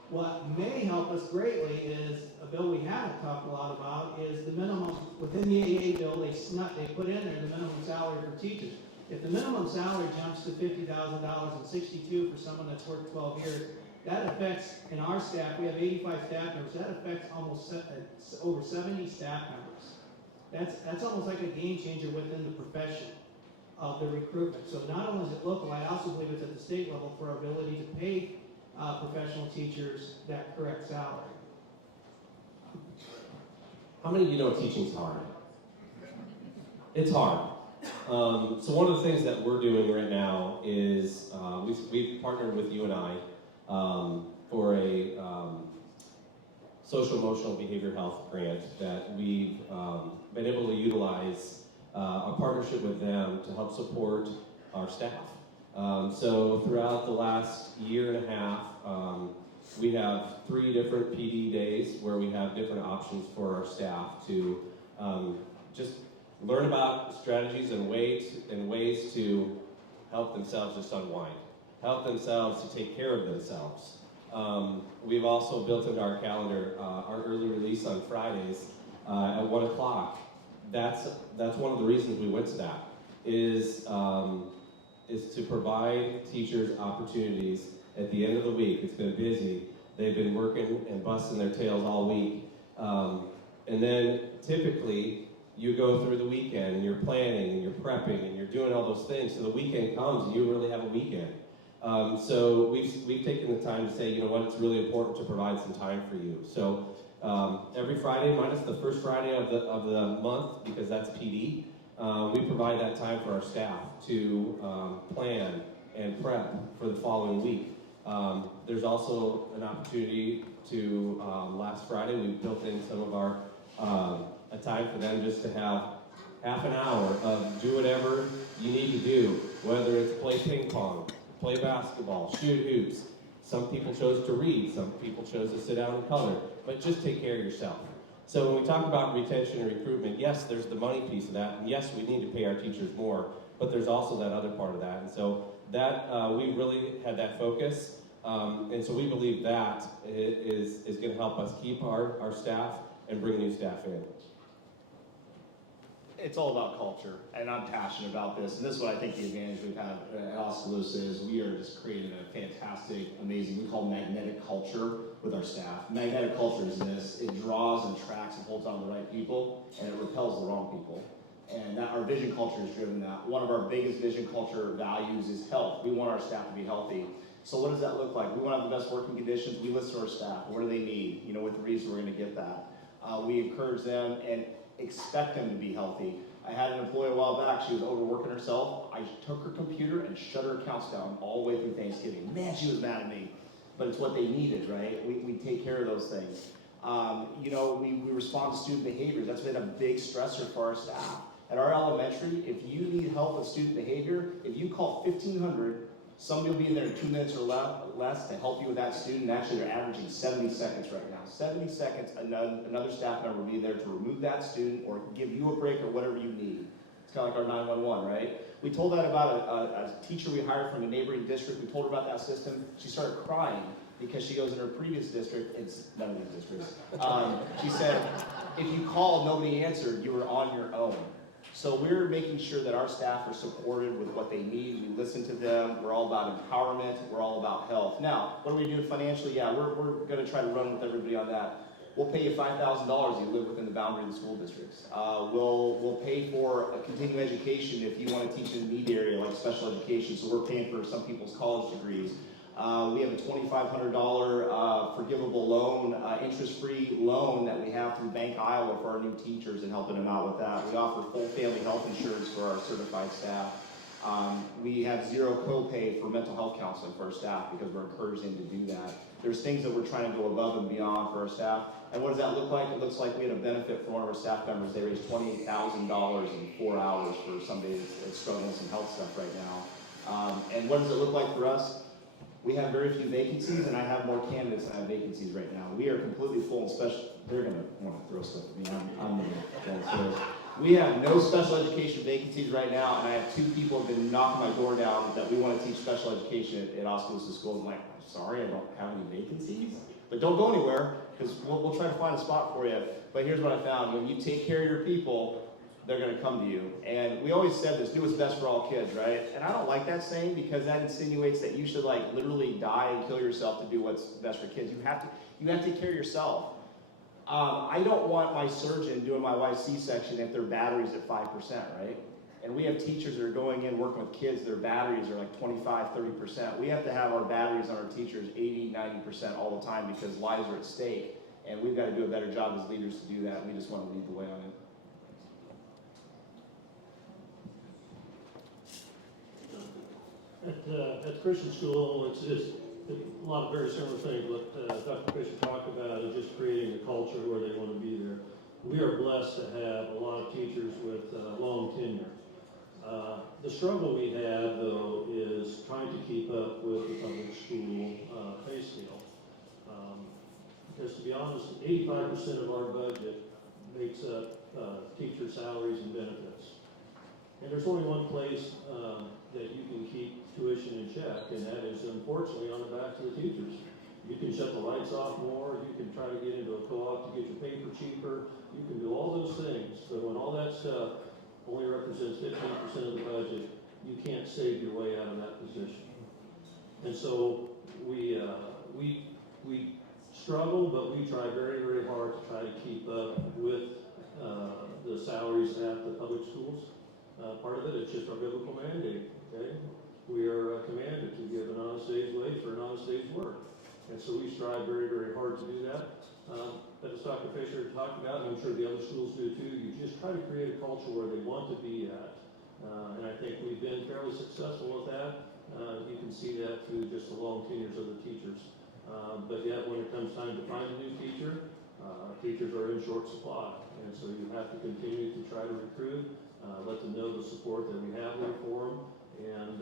What may help us greatly is a bill we haven't talked a lot about is the minimum, within the AEA bill, they put in there the minimum salary for teachers. If the minimum salary jumps to $50,000 and $62,000 for someone that's worked 12 years, that affects, in our staff, we have 85 staff members, that affects almost over 70 staff members. That's almost like a game changer within the profession of the recruitment. So not only is it local, I also believe it's at the state level for our ability to pay professional teachers that correct salary. How many of you know teaching's hard? It's hard. So one of the things that we're doing right now is we've partnered with you and I for a social emotional behavior health grant that we've been able to utilize a partnership with them to help support our staff. So throughout the last year and a half, we have 3 different PD days where we have different options for our staff to just learn about strategies and ways to help themselves just unwind, help themselves to take care of themselves. We've also built into our calendar our early release on Fridays at 1 o'clock. That's one of the reasons we went to that, is to provide teachers opportunities at the end of the week. It's been busy. They've been working and busting their tails all week. And then typically you go through the weekend and you're planning and you're prepping and you're doing all those things. So the weekend comes and you really have a weekend. So we've taken the time to say, you know what, it's really important to provide some time for you. So every Friday, minus the first Friday of the month, because that's PD, we provide that time for our staff to plan and prep for the following week. There's also an opportunity to, last Friday, we built in some of our a time for them just to have half an hour of do whatever you need to do, whether it's play ping pong, play basketball, shoot hoops. Some people chose to read, some people chose to sit down and color, but just take care of yourself. So when we talk about retention and recruitment, yes, there's the money piece of that, and yes, we need to pay our teachers more, but there's also that other part of that. And so that, we really had that focus, and so we believe that is going to help us keep our staff and bring new staff in. It's all about culture, and I'm passionate about this, and this is what I think the advantage we've had at Oskaloosa is we are just creating a fantastic, amazing, we call magnetic culture with our staff. Magnetic culture is this: it draws and attracts and holds on to the right people, and it repels the wrong people. And that our vision culture has driven that. One of our biggest vision culture values is health. We want our staff to be healthy. So what does that look like? We want to have the best working conditions. We listen to our staff. What do they need? You know, with the reason we're going to get that. We encourage them and expect them to be healthy. I had an employee a while back, she was overworking herself. I took her computer and shut her accounts down all the way through Thanksgiving. Man, she was mad at me. But it's what they needed, right? We take care of those things. You know, we respond to student behaviors. That's been a big stressor for our staff. At our elementary, if you need help with student behavior, if you call 1,500, somebody will be there in 2 minutes or less to help you with that student. Actually, they're averaging 70 seconds right now. 70 seconds, another staff member will be there to remove that student or give you a break or whatever you need. It's kind of like our 911, right? We told that about a teacher we hired from a neighboring district. We told her about that system. She started crying because she goes in her previous district. It's none of these districts. She said, if you called, nobody answered, you were on your own. So we're making sure that our staff are supported with what they need. We listen to them. We're all about empowerment. We're all about health. Now, what are we doing financially? Yeah, we're going to try to run with everybody on that. We'll pay you $5,000 if you live within the boundary of the school districts. We'll pay for a continuing education if you want to teach in a need area like special education. So we're paying for some people's college degrees. We have a $2,500 forgivable loan, interest-free loan that we have through Bank Iowa for our new teachers and helping them out with that. We offer full family health insurance for our certified staff. We have zero copay for mental health counseling for our staff because we're encouraging to do that. There's things that we're trying to go above and beyond for our staff. And what does that look like? It looks like we had a benefit from one of our staff members. They raised $28,000 in 4 hours for somebody that's struggling with some health stuff right now. And what does it look like for us? We have very few vacancies, and I have more candidates than I have vacancies right now. We are completely full, especially, they're going to want to throw stuff at me. I'm the We have no special education vacancies right now, and I have 2 people who have been knocking my door down that we want to teach special education at Oskaloosa School. I'm like, I'm sorry, I don't have any vacancies, but don't go anywhere, because we'll try to find a spot for you. But here's what I found. When you take care of your people, they're going to come to you. And we always said this, do what's best for all kids, right? And I don't like that saying because that insinuates that you should like literally die and kill yourself to do what's best for kids. You have to take care of yourself. I don't want my surgeon doing my wife's C-section if their battery's at 5%, right? And we have teachers that are going in working with kids, their batteries are like 25, 30%. We have to have our batteries on our teachers 80, 90% all the time because lives are at stake. And we've got to do a better job as leaders to do that. We just want to lead the way on it. At Christian School, it's just a lot of very similar things. What Dr. Fisher talked about is just creating a culture where they want to be there. We are blessed to have a lot of teachers with long tenure. The struggle we have, though, is trying to keep up with the public school pay scale. Because to be honest, 85% of our budget makes up teacher salaries and benefits. And there's only one place that you can keep tuition in check, and that is unfortunately on the backs of the teachers. You can shut the lights off more, you can try to get into a co-op to get your paper cheaper, you can do all those things, but when all that stuff only represents 15% of the budget, you can't save your way out of that position. And so we struggle, but we try very, very hard to try to keep up with the salaries at the public schools. Part of it's just our biblical mandate, okay? We are commanded to give an honest day's wage for an honest day's work. And so we strive very, very hard to do that. But as Dr. Fisher talked about, and I'm sure the other schools do too, you just try to create a culture where they want to be at. And I think we've been fairly successful with that. You can see that through just the long tenures of the teachers. But yet when it comes time to find a new teacher, Teachers are in short supply, and so you have to continue to try to recruit, let them know the support that we have there for them, and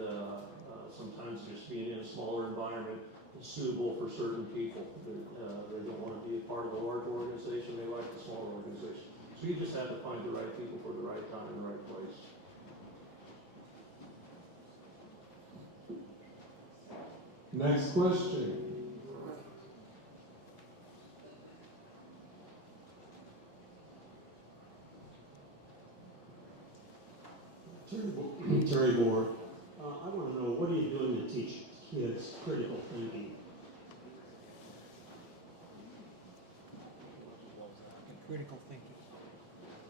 sometimes just being in a smaller environment is suitable for certain people. They don't want to be a part of a large organization, they like the smaller organization. So you just have to find the right people for the right time and the right place. Next question. Terry Moore, I want to know, what are you doing to teach kids critical thinking? Critical thinking.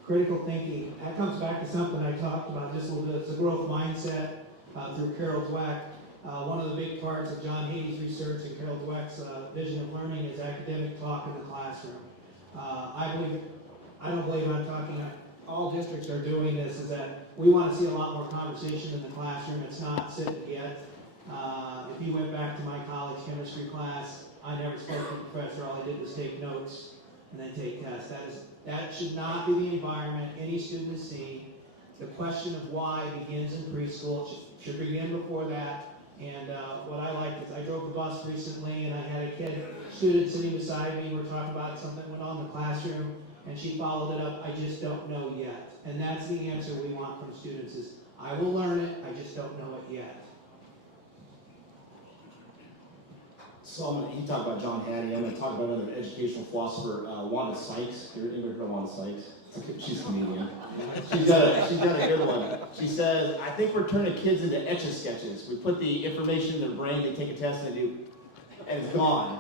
Critical thinking, that comes back to something I talked about just a little bit. It's a growth mindset through Carol Dweck. One of the big parts of John Hady's research and Carol Dweck's vision of learning is academic talk in the classroom. I don't believe I'm talking, all districts are doing this, is that we want to see a lot more conversation in the classroom. It's not sit and get. If you went back to my college chemistry class, I never spoke to the professor. All I did was take notes and then take tests. That should not be the environment any student is seeing. The question of why begins in preschool. It should begin before that. And what I like is I drove the bus recently and I had a student sitting beside me. We're talking about something that went on in the classroom, and she followed it up, I just don't know yet. And that's the answer we want from students is, I will learn it, I just don't know it yet. So you talk about John Hattie. I'm going to talk about another educational philosopher, Wanda Sykes. You ever heard of Wanda Sykes? She's a comedian. She's got a good one. She says, I think we're turning kids into etch-a-sketches. We put the information in their brain, they take a test, and it's gone.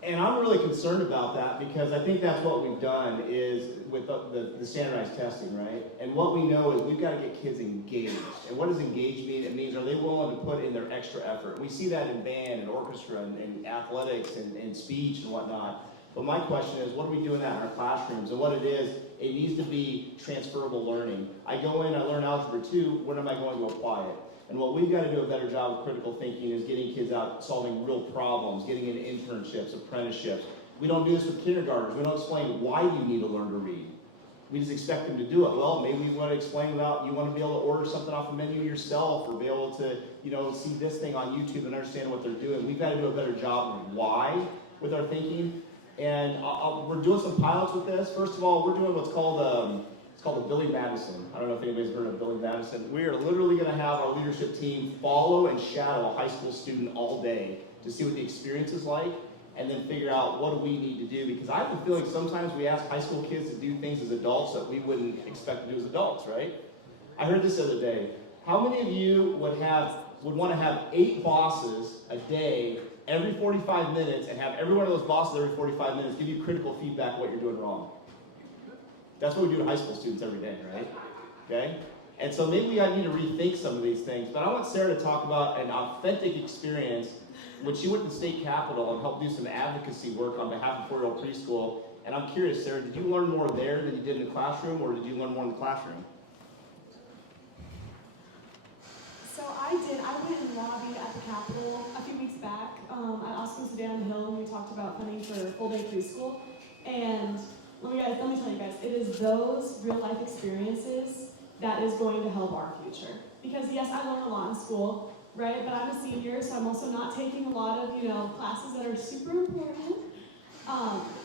And I'm really concerned about that because I think that's what we've done is with the standardized testing, right? And what we know is we've got to get kids engaged. And what does engaged mean? It means, are they willing to put in their extra effort? We see that in band and orchestra and athletics and speech and whatnot. But my question is, what are we doing that in our classrooms? And what it is, it needs to be transferable learning. I go in, I learn Algebra 2, when am I going to apply it? And what we've got to do a better job of critical thinking is getting kids out solving real problems, getting into internships, apprenticeships. We don't do this with kindergartners. We don't explain why you need to learn to read. We just expect them to do it. Well, maybe we want to explain about you want to be able to order something off a menu yourself, or be able to, see this thing on YouTube and understand what they're doing. We've got to do a better job of why with our thinking. And we're doing some pilots with this. First of all, we're doing what's called it's called the Billy Madison. I don't know if anybody's heard of Billy Madison. We are literally going to have our leadership team follow and shadow a high school student all day to see what the experience is like, and then figure out what do we need to do. Because I have the feeling sometimes we ask high school kids to do things as adults that we wouldn't expect to do as adults, right? I heard this the other day. How many of you would want to have 8 bosses a day every 45 minutes and have every one of those bosses every 45 minutes give you critical feedback what you're doing wrong? That's what we do to high school students every day, right? Okay? And so maybe we need to rethink some of these things. But I want Sarah to talk about an authentic experience when she went to the state capitol and helped do some advocacy work on behalf of 4-year-old preschool. And I'm curious, Sarah, did you learn more there than you did in the classroom, or did you learn more in the classroom? So I did. I went and lobbied at the Capitol a few weeks back at Oskaloosa Down the Hill, and we talked about funding for full-day preschool. And let me tell you guys, it is those real-life experiences that is going to help our future. Because yes, I learn a lot in school, right? But I'm a senior, so I'm also not taking a lot of, classes that are super important.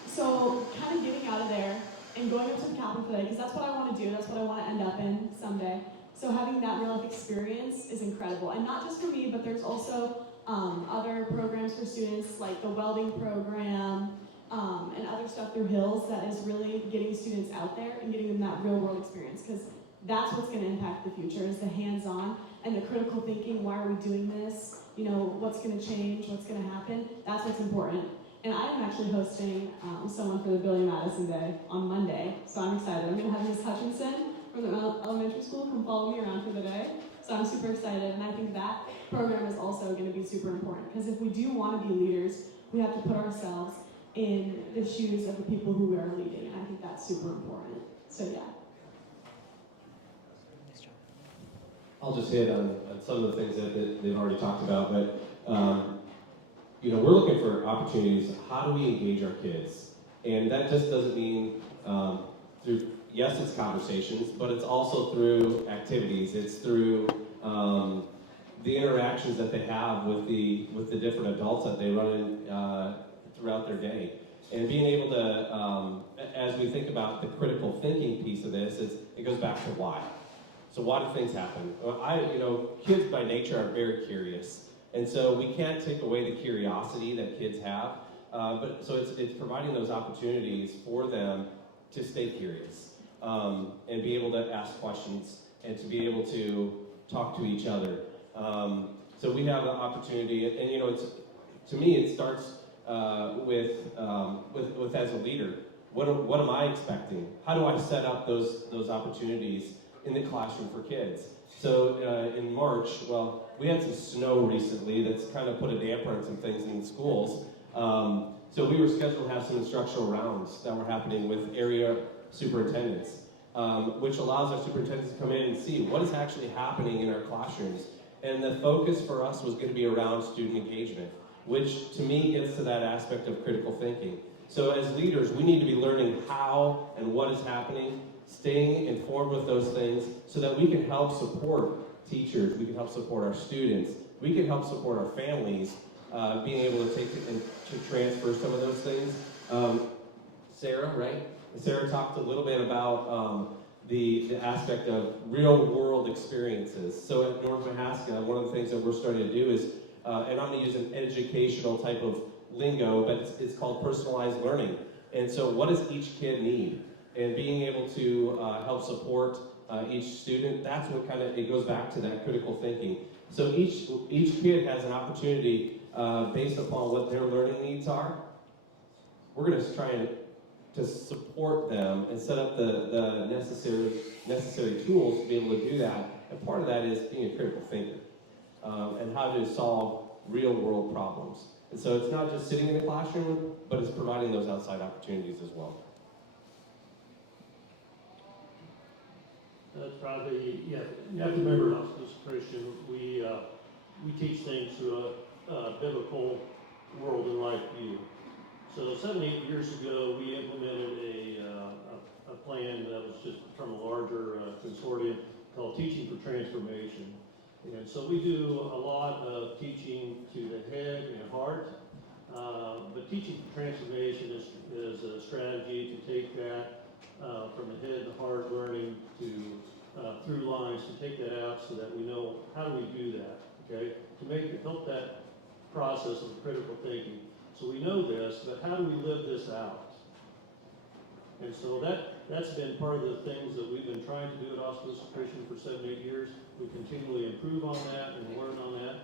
So kind of getting out of there and going up to the Capitol today, because that's what I want to do. That's what I want to end up in someday. So having that real-life experience is incredible. And not just for me, but there's also other programs for students, like the welding program, and other stuff through Hills that is really getting students out there and getting them that real-world experience, because that's what's going to impact the future, is the hands-on and the critical thinking. Why are we doing this? What's going to change? What's going to happen? That's what's important. And I am actually hosting someone for the Billy Madison Day on Monday, so I'm excited. I'm going to have Ms. Hutchinson from the elementary school come follow me around for the day, so I'm super excited. And I think that program is also going to be super important, because if we do want to be leaders, we have to put ourselves in the shoes of the people who we are leading, and I think that's super important. So yeah. I'll just hit on some of the things that they've already talked about, but we're looking for opportunities. How do we engage our kids? And that just doesn't mean through, yes, it's conversations, but it's also through activities. It's through the interactions that they have with the different adults that they run in throughout their day. And being able to, as we think about the critical thinking piece of this, it goes back to why. So why do things happen? Kids by nature are very curious. And so we can't take away the curiosity that kids have. But it's providing those opportunities for them to stay curious and be able to ask questions and to be able to talk to each other. So we have the opportunity, and it's, to me, it starts with as a leader. What am I expecting? How do I set up those opportunities in the classroom for kids? So in March, well, we had some snow recently that's kind of put a damper on some things in the schools. So we were scheduled to have some instructional rounds that were happening with area superintendents, which allows our superintendents to come in and see what is actually happening in our classrooms. And the focus for us was going to be around student engagement, which to me gets to that aspect of critical thinking. So as leaders, we need to be learning how and what is happening, staying informed with those things so that we can help support teachers, we can help support our students, we can help support our families, being able to take and to transfer some of those things. Sarah, right? Sarah talked a little bit about the aspect of real world experiences. So at North Mahaska, one of the things that we're starting to do is, and I'm going to use an educational type of lingo, but it's called personalized learning. And so what does each kid need? And being able to help support each student, that's what it goes back to that critical thinking. So each kid has an opportunity based upon what their learning needs are. We're going to try and to support them and set up the necessary tools to be able to do that. And part of that is being a critical thinker and how to solve real world problems. And so it's not just sitting in the classroom, but it's providing those outside opportunities as well. That's probably, yeah, you have to remember, Oskaloosa Christian, we teach things through a biblical world and life view. So 7-8 years ago, we implemented a plan that was just from a larger consortium called Teaching for Transformation. And so we do a lot of teaching to the head and heart, but Teaching for Transformation is a strategy to take that from the head and heart learning to through lines, to take that out so that we know how do we do that, okay? To help that process of critical thinking. So we know this, but how do we live this out? And so that's been part of the things that we've been trying to do at Oskaloosa Christian for 7-8 years. We continually improve on that and learn on that.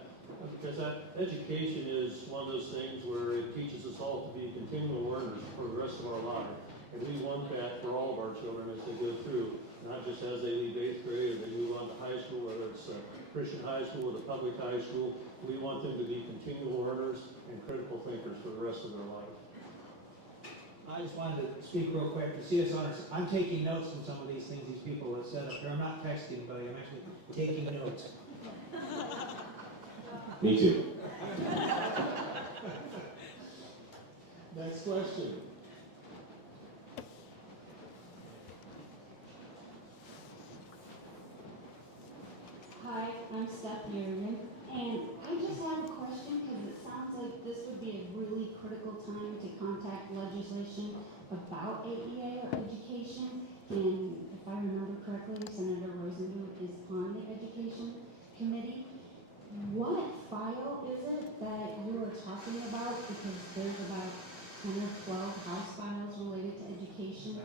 Because that education is one of those things where it teaches us all to be continual learners for the rest of our life. And we want that for all of our children as they go through, not just as they leave 8th grade or they move on to high school, whether it's a Christian high school or the public high school. We want them to be continual learners and critical thinkers for the rest of their life. I just wanted to speak real quick to see us on. I'm taking notes from some of these things these people have said up here. I'm not texting anybody, I'm actually taking notes. Me too. Next question. Hi, I'm Steph Yearman, and I just have a question because it sounds like this would be a really critical time to contact legislation about AEA or education. And if I remember correctly, Senator Rosenberg is on the education committee. What file is it that you are talking about? Because there's about 10 or 12 House files related to education.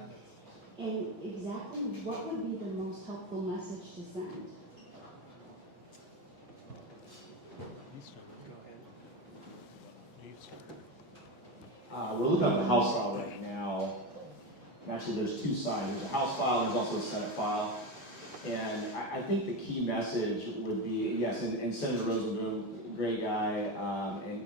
And exactly what would be the most helpful message to send? We're looking at the House file right now. And actually, there's two sides. There's a House file, there's also a Senate file. And I think the key message would be, yes, and Senator Rosenblum, great guy, and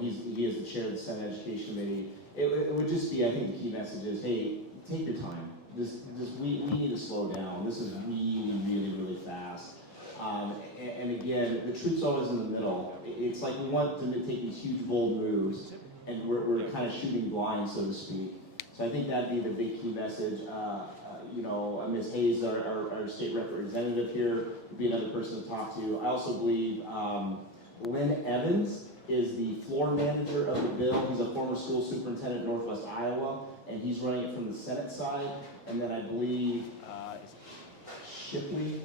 he is the chair of the Senate Education Committee. It would just be, I think the key message is, hey, take your time. We need to slow down. This is really, really, really fast. And again, the truth's always in the middle. It's like we want them to take these huge, bold moves, and we're kind of shooting blind, so to speak. So I think that'd be the big key message. Ms. Hayes, our state representative here, would be another person to talk to. I also believe Lynn Evans is the floor manager of the bill. He's a former school superintendent in Northwest Iowa, and he's running it from the Senate side. And then I believe Shipley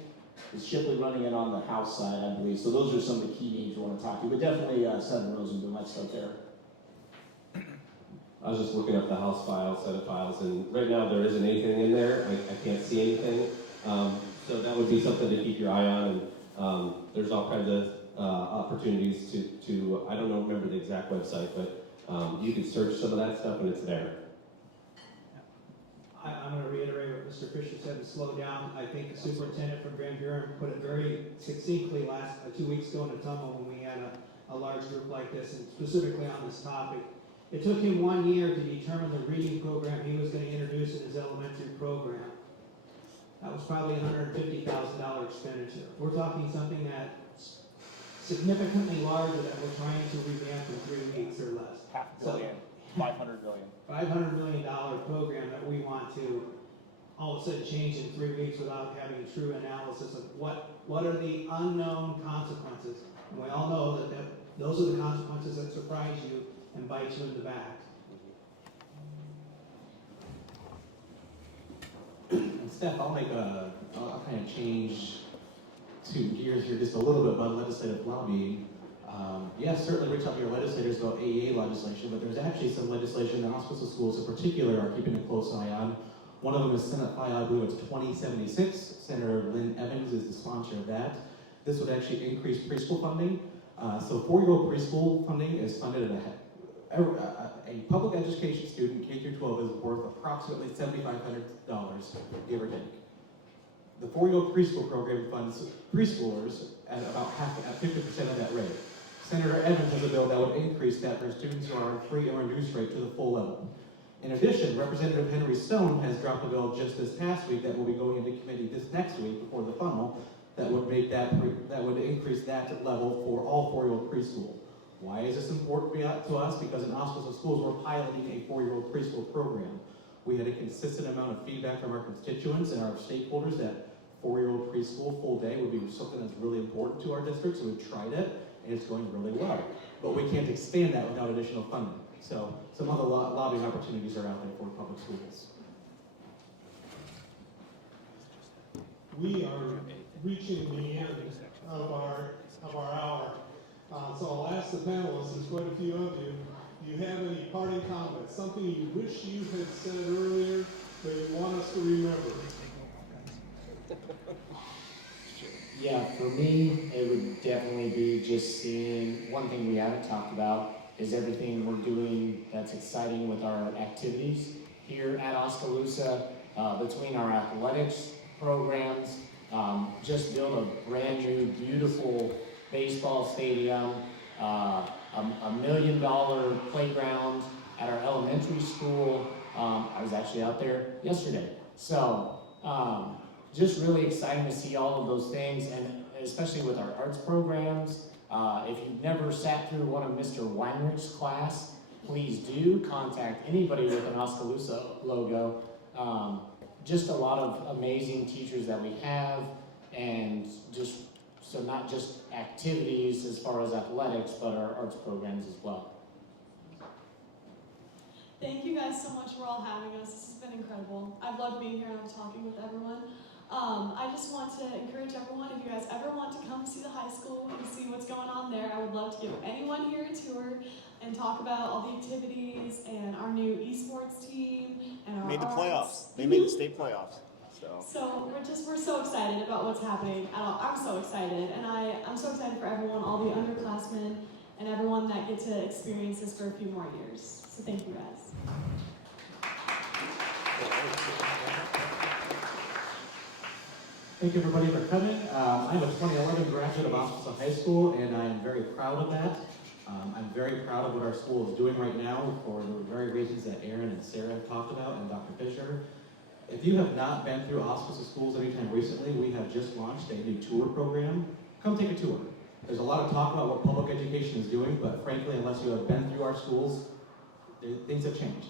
running it on the House side, I believe. So those are some of the key names you want to talk to. But definitely Senator Rosenblum, let's start there. I was just looking up the House files, Senate files, and right now there isn't anything in there. I can't see anything. So that would be something to keep your eye on. And there's all kinds of opportunities to I don't remember the exact website, but you can search some of that stuff and it's there. I'm going to reiterate what Mr. Fisher said to slow down. I think the superintendent from Grand Bureau put it very succinctly 2 weeks ago in a tumble when we had a large group like this, and specifically on this topic. It took him 1 year to determine the reading program he was going to introduce in his elementary program. That was probably a $150,000 expenditure. We're talking something that's significantly larger that we're trying to revamp in 3 weeks or less. $500 million. $500 million program that we want to all of a sudden change in 3 weeks without having a true analysis of what are the unknown consequences. And we all know that those are the consequences that surprise you and bite you in the back. Steph, I'll kind of change to gears here just a little bit about legislative lobbying. Yes, certainly reach out to your legislators about AEA legislation, but there's actually some legislation that Oskaloosa schools in particular are keeping a close eye on. One of them is Senate File, I believe it's 2076. Senator Lynn Evans is the sponsor of that. This would actually increase preschool funding. So 4-year-old preschool funding is funded at a public education student, K through 12, is worth approximately $7,500, give or take. The 4-year-old preschool program funds preschoolers at about at 50% of that rate. Senator Evans has a bill that would increase that for students who are on free and reduced rate to the full level. In addition, Representative Henry Stone has dropped a bill just this past week that will be going into committee this next week before the funnel that would make that would increase that level for all 4-year-old preschool. Why is this important to us? Because in Oskaloosa schools we're piloting a 4-year-old preschool program. We had a consistent amount of feedback from our constituents and our stakeholders that 4-year-old preschool full day would be something that's really important to our district, so we've tried it, and it's going really well. But we can't expand that without additional funding. So some other lobbying opportunities are out there for public schools. We are reaching the end of our hour. So I'll ask the panelists, there's quite a few of you, do you have any parting comments? Something you wish you had said earlier that you want us to remember? Yeah, for me, it would definitely be just seeing, one thing we haven't talked about is everything we're doing that's exciting with our activities here at Oskaloosa, between our athletics programs, just build a brand new, beautiful baseball stadium, a $1 million playground at our elementary school. I was actually out there yesterday. So, just really exciting to see all of those things, and especially with our arts programs. If you've never sat through one of Mr. Weinrich's class, please do contact anybody with an Oskaloosa logo. Just a lot of amazing teachers that we have, and so not just activities as far as athletics, but our arts programs as well. Thank you guys so much for all having us. This has been incredible. I've loved being here and I'm talking with everyone. I just want to encourage everyone, if you guys ever want to come see the high school and see what's going on there, I would love to give anyone here a tour and talk about all the activities and our new esports team and our Made the arts. playoffs. They made the state playoffs. So we're so excited about what's happening. I'm so excited, and I'm so excited for everyone, all the underclassmen, and everyone that get to experience this for a few more years. So thank you guys. Thank you everybody for coming. I'm a 2011 graduate of Oskaloosa High School, and I am very proud of that. I'm very proud of what our school is doing right now for the very reasons that Aaron and Sarah have talked about, and Dr. Fisher. If you have not been through Oskaloosa schools anytime recently, we have just launched a new tour program. Come take a tour. There's a lot of talk about what public education is doing, but frankly, unless you have been through our schools, things have changed.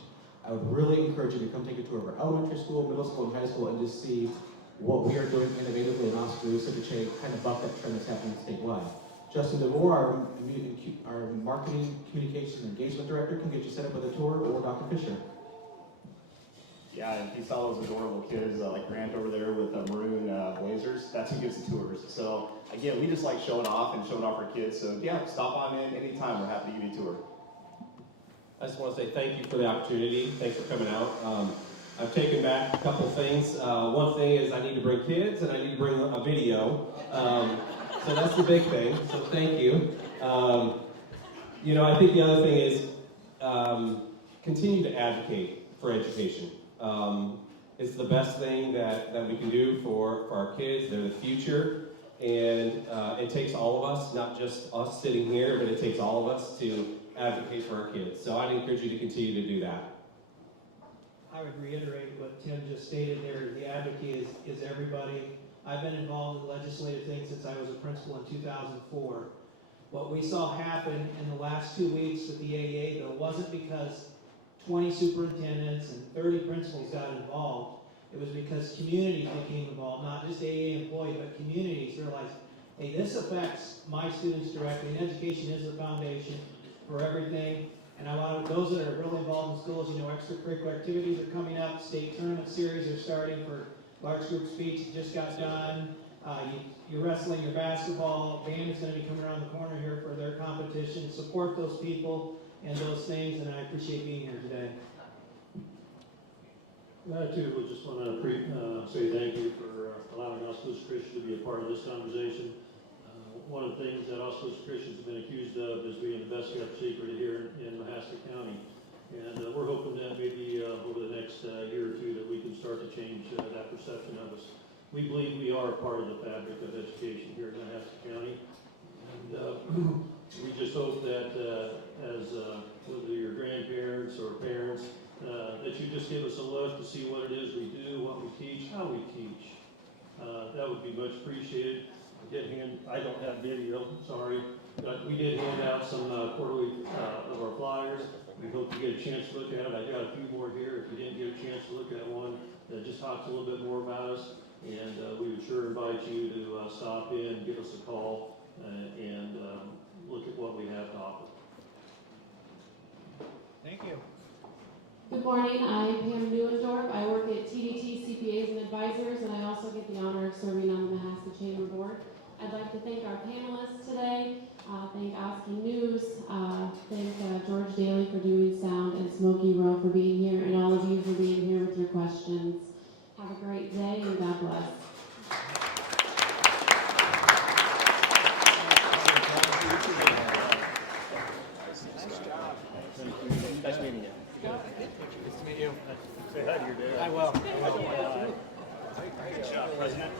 I would really encourage you to come take a tour of our elementary school, middle school, and high school, and just see what we are doing innovatively in Oskaloosa to kind of buck that trend that's happening statewide. Justin DeVore, our marketing, communications, and engagement director, can get you set up with a tour, or Dr. Fisher. Yeah, and if you saw those adorable kids like Grant over there with maroon blazers, that's who gives the tours. So again, we just like showing off our kids. So yeah, stop on in anytime. We're happy to give you a tour. I just want to say thank you for the opportunity. Thanks for coming out. I've taken back a couple things. One thing is I need to bring kids and I need to bring a video. So that's the big thing. So thank you. You know, I think the other thing is continue to advocate for education. It's the best thing that we can do for our kids. They're the future. And it takes all of us, not just us sitting here, but it takes all of us to advocate for our kids. So I'd encourage you to continue to do that. I would reiterate what Tim just stated there. The advocate is everybody. I've been involved in legislative things since I was a principal in 2004. What we saw happen in the last 2 weeks with the AEA bill wasn't because 20 superintendents and 30 principals got involved. It was because communities became involved, not just AEA employees, but communities realized, hey, this affects my students directly, and education is the foundation for everything. And a lot of those that are really involved in schools, you know, extracurricular activities are coming up, state tournament series are starting for large group speech, just got done. You're wrestling, your basketball, band is going to be coming around the corner here for their competition. Support those people and those things, and I appreciate being here today. I too would just want to say thank you for allowing Oskaloosa Christian to be a part of this conversation. One of the things that Oskaloosa Christians have been accused of is being the best kept secret here in Mahaska County. And we're hoping that maybe over the next year or two that we can start to change that perception of us. We believe we are part of the fabric of education here in Mahaska County. And we just hope that as whether you're grandparents or parents, that you just give us a look to see what it is we do, what we teach, how we teach. That would be much appreciated. I don't have video, sorry, but we did hand out some quarterly of our flyers. We hope you get a chance to look at it. I got a few more here. If you didn't get a chance to look at one that just talks a little bit more about us, and we would sure invite you to stop in, give us a call, and look at what we have to offer. Thank you. Good morning, I'm Pam Neuendorf. I work at TDT CPAs and Advisors, and I also get the honor of serving on the Mahaska Chamber Board. I'd like to thank our panelists today, thank Oski News, thank George Daly for doing sound, and Smokey Rowe for being here, and all of you for being here with your questions. Have a great day, and God bless. Nice meeting you. Nice to meet you. Say hi to your dad. I will. Good job, President.